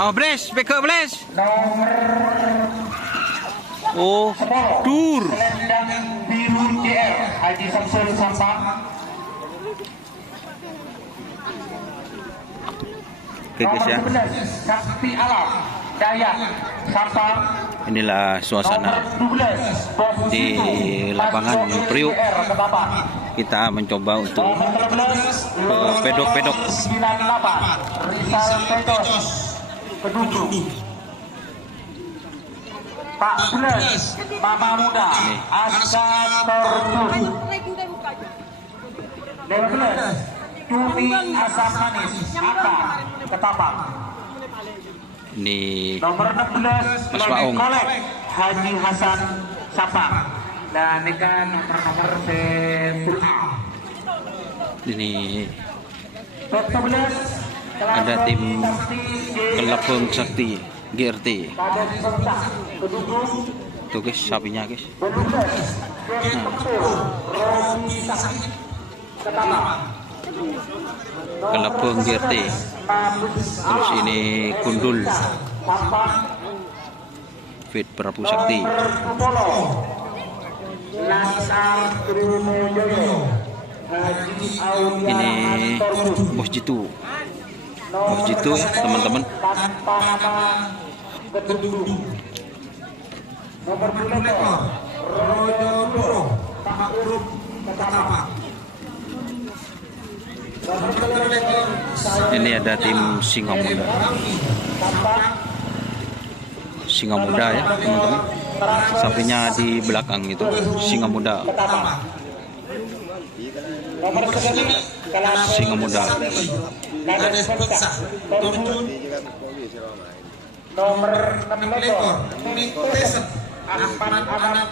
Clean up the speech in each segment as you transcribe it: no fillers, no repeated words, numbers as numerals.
Oh, Bles, beke Bles. Nomor Oh, 10 dur. Selendang Biru JR Haji Samsul Sampang. Oke guys ya. Nomor 11 Sakti Alam Dayak Sampang. Inilah suasana Nomor 12 Bos di Situ, lapangan Masjid Priuk. JR Ketapang. Kita mencoba untuk Nomor 13 pedok-pedok. 98 Rizal Petos Kedundung. 14 Mama Muda Asa Tortun. 15 Cumi Asam Manis Aka Ketapang. Ini Nomor 16 Mas Lodek Waong. Kolek Haji Hasan Sapang. Dan ini kan nomor-nomor sepuluh. ini 11 ada tim Kelabung Sakti GRT. Kader Serta Kedundung. Tuh guys, sapinya guys. 12 Romi Sakti Ketapang. Kelabung GRT. Terus ini Gundul Fit Prabu Sakti. Ini Bos Jitu. Bos Jitu ya teman-teman. Nomor 2 Rojo Doro Pak Urup Ketapang. Ini ada tim Singa Muda. Singa Muda ya teman-teman. Sapinya di belakang itu Singa Muda. Nomor 9 Singa Muda. Kades Pecah Torjun. Nomor 6 ekor Nitesen anak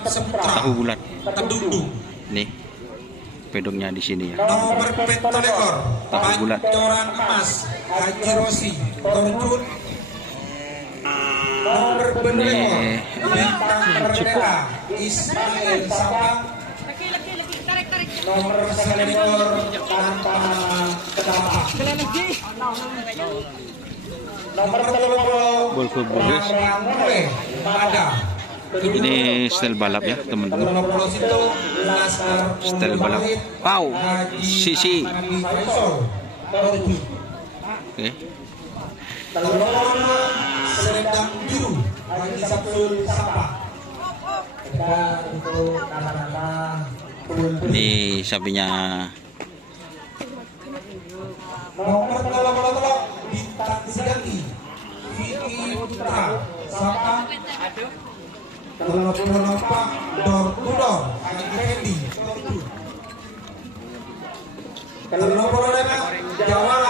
Sempra Tahu bulat. Kedundung. Nih pedongnya di sini ya. Nomor 7 ekor Tahu bulat. Pancoran Emas Haji Rosi Torjun. Nomor 2 ekor Bintang Merdeka Ismail Sabang. Nomor 9 ekor tanpa nama Ketapang. Nomor 30 Golf Bulus. Ramore Pada. Ini style balap ya teman-teman. Nomor 10 itu Laskar Style balap. Pau Sisi. Oke. Selendang Biru Haji Samsul Sampang. Untuk nama-nama Ini sapinya nomor 30 Bintang Sedati Vicky Putra Sampang. Kalau penumpang Dor Tudor Haji Fendi. Kalau nomor 5 Jawa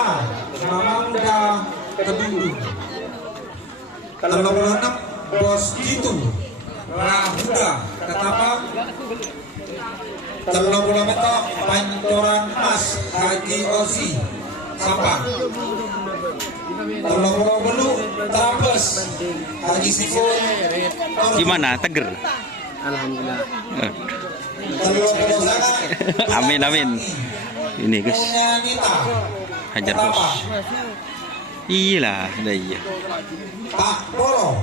Mama Muda Kedundung. Kalau nomor 6 Bos Jitu Rahuda Ketapang. Kalau nomor 6 itu Pancoran Emas Haji Osi Sampang. Kalau nomor 10 Trapes Haji Sifo. gimana? Teger. Alhamdulillah. Kalau nomor 11 Amin amin. Ini guys, punya Nita hajar bos. Iyalah, dah iya. Pak Polo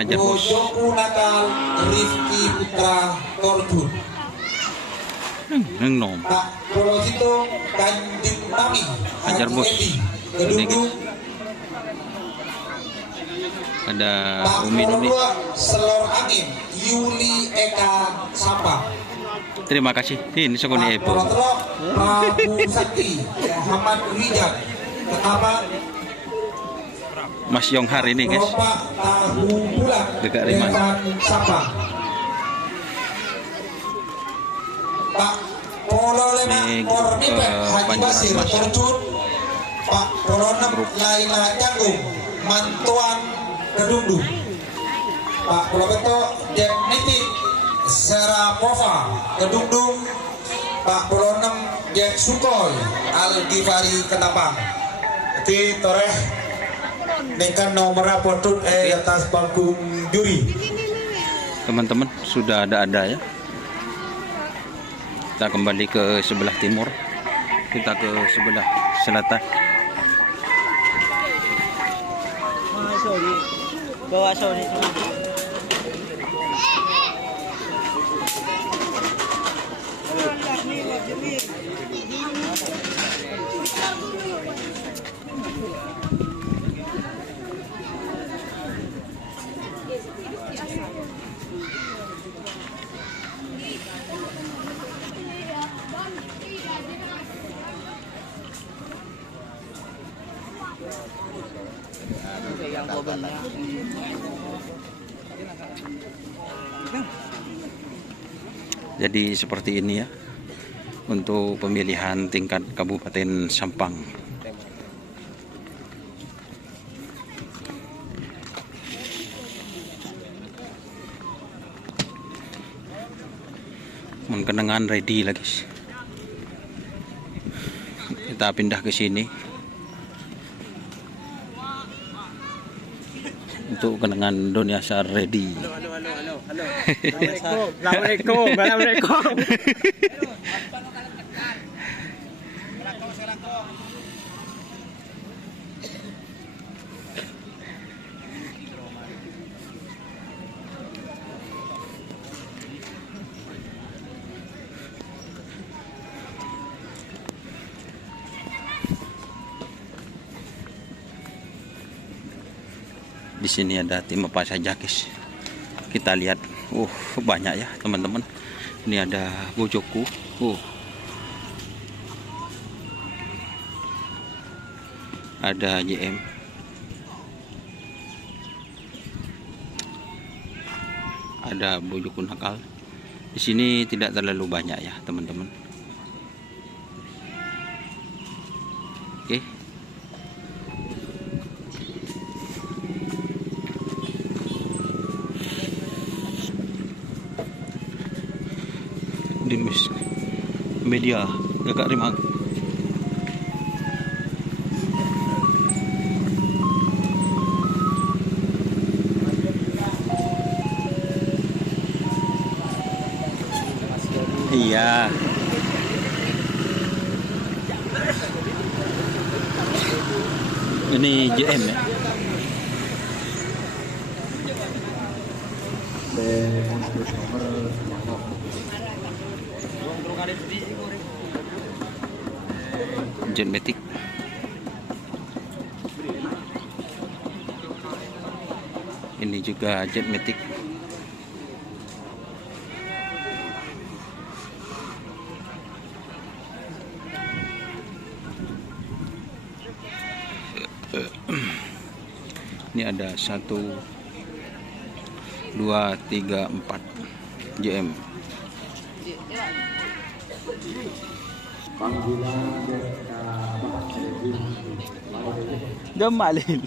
Hajar bos. Bojoku Nakal Rifki Putra Torjun. Nom. Pak Polo itu Kanjeng Nami Hajar bos. Kedundung. Ada Pak Umi Polo Nuni. 2 Selor Angin Yuli Eka Sampang. Terima kasih. Ini sokoni Pak Polo Epo. 3 Prabu Sakti Muhammad Wijat Ketapang. Mas Yonghar ini guys. Pak Tahu Bulat Dekat Riman. Sampang. Pak Polo 5 Ini Kornipet Haji Panjuran Basir Mas. Torjun. Pak Polo 6 Laila Janggung Mantuan Kedundung. Pak Polo Beto Jem Niti Serapova Kedundung. Pak Polo 6 Jem Sukoy Al Gifari Ketapang. Jadi toreh dengan nomor rapotun atas panggung juri. Teman-teman sudah ada ya. Kita kembali ke sebelah timur. Kita ke sebelah selatan. sorry. Bawa sorry semua. Yang kobennya. Jadi seperti ini ya untuk pemilihan tingkat Kabupaten Sampang. Kenangan ready lagi. Kita pindah ke sini untuk kenangan dunia sar ready. Halo. Assalamualaikum. Di sini ada tim apa saja, guys. Kita lihat, banyak ya teman-teman. Ini ada Bojoku, ada JM, ada Bojoku nakal. Di sini tidak terlalu banyak ya teman-teman. Oke. Di media agak rimang. Iya. Ini JM ya. Jet Matic. Ini juga Jet Matic. Ini ada 1, 2, 3, 4 JM. Gemalin.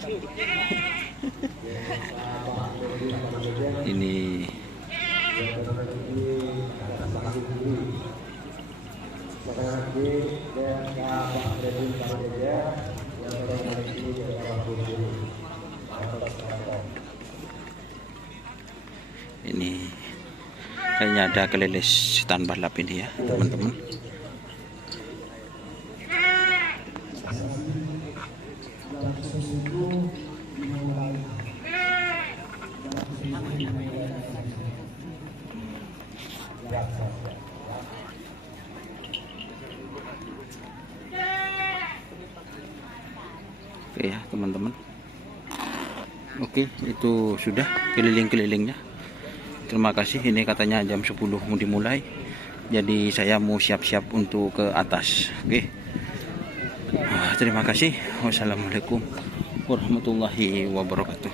Ini kayaknya ada keleles tanpa balap ini ya teman-teman. Oke ya teman-teman. Oke, itu sudah keliling-kelilingnya. Terima kasih. Ini katanya jam 10 mau dimulai. Jadi saya mau siap-siap untuk ke atas. Oke. Terima kasih. Wassalamualaikum warahmatullahi wabarakatuh.